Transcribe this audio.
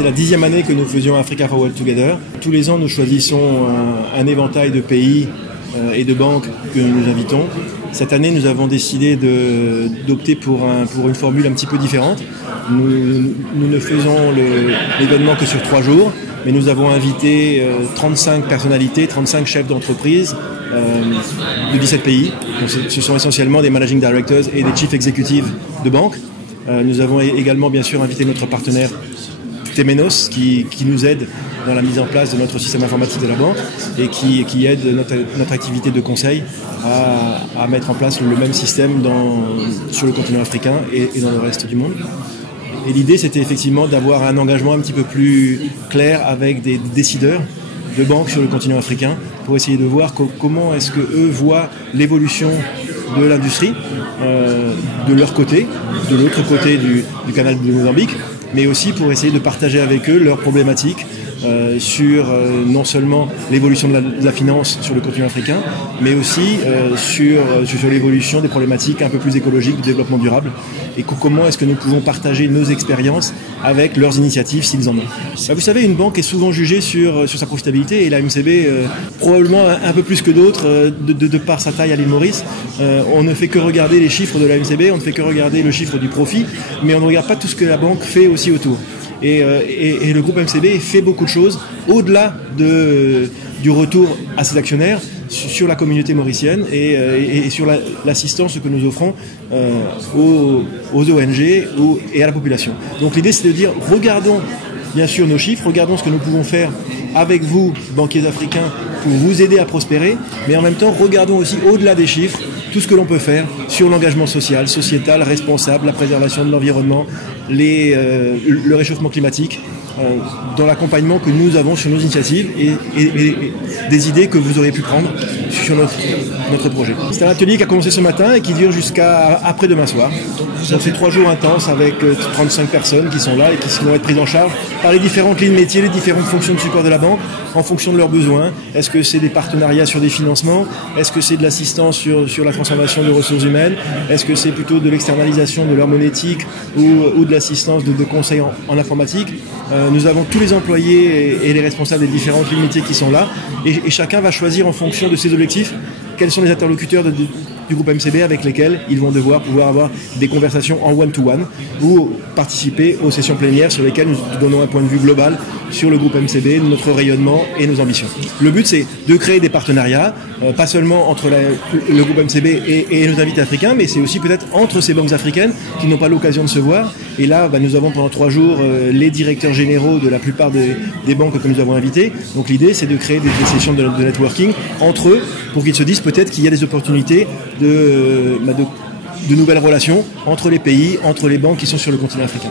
C'est la 10e année que nous faisions Africa Forward Together. Tous les ans, nous choisissons un éventail de pays et de banques que nous invitons. Cette année, nous avons décidé d'opter pour une formule un petit peu différente. Nous ne faisons l'événement que sur 3 jours, mais nous avons invité 35 personnalités, 35 chefs d'entreprise de 17 pays. Donc, ce sont essentiellement des managing directors et des chief executives de banques. Nous avons également bien sûr invité notre partenaire Temenos qui nous aide dans la mise en place de notre système informatique de la banque et qui aide notre activité de conseil à mettre en place le même système sur le continent africain et dans le reste du monde. Et l'idée, c'était effectivement d'avoir un engagement un petit peu plus clair avec des décideurs de banques sur le continent africain pour essayer de voir comment est-ce qu'eux voient l'évolution de l'industrie de leur côté, de l'autre côté du canal de Mozambique, mais aussi pour essayer de partager avec eux leurs problématiques sur non seulement l'évolution de la finance sur le continent africain, mais aussi sur l'évolution des problématiques un peu plus écologiques du développement durable et comment est-ce que nous pouvons partager nos expériences avec leurs initiatives s'ils en ont. Vous savez, une banque est souvent jugée sur sa profitabilité et la MCB probablement un peu plus que d'autres de par sa taille à l'île Maurice. On ne fait que regarder les chiffres de la MCB, on ne fait que regarder le chiffre du profit, mais on ne regarde pas tout ce que la banque fait aussi autour. Et le groupe MCB fait beaucoup de choses au-delà du retour à ses actionnaires sur la communauté mauricienne et sur l'assistance que nous offrons aux ONG et à la population. Donc l'idée, c'est de dire, regardons bien sûr nos chiffres, regardons ce que nous pouvons faire avec vous, banquiers africains, pour vous aider à prospérer, mais en même temps, regardons aussi au-delà des chiffres tout ce que l'on peut faire sur l'engagement social, sociétal, responsable, la préservation de l'environnement, le réchauffement climatique, dans l'accompagnement que nous avons sur nos initiatives et des idées que vous auriez pu prendre sur notre projet. C'est un atelier qui a commencé ce matin et qui dure jusqu'à après-demain soir. Donc c'est 3 jours intenses avec 35 personnes qui sont là et qui vont être prises en charge par les différentes lignes métiers, les différentes fonctions de support de la banque en fonction de leurs besoins. Est-ce que c'est des partenariats sur des financements? Est-ce que c'est de l'assistance sur la transformation de ressources humaines? Est-ce que c'est plutôt de l'externalisation de leur monétique ou de l'assistance de conseils en informatique? Nous avons tous les employés et les responsables des différentes lignes métiers qui sont là et chacun va choisir en fonction de ses objectifs quels sont les interlocuteurs du groupe MCB avec lesquels ils vont devoir pouvoir avoir des conversations en one-to-one ou participer aux sessions plénières sur lesquelles nous donnons un point de vue global sur le groupe MCB, notre rayonnement et nos ambitions. Le but, c'est de créer des partenariats, pas seulement entre le groupe MCB et nos invités africains, mais c'est aussi peut-être entre ces banques africaines qui n'ont pas l'occasion de se voir. Et là, nous avons pendant 3 jours les directeurs généraux de la plupart des banques que nous avons invités. Donc l'idée, c'est de créer des sessions de networking entre eux pour qu'ils se disent peut-être qu'il y a des opportunités de nouvelles relations entre les pays, entre les banques qui sont sur le continent africain.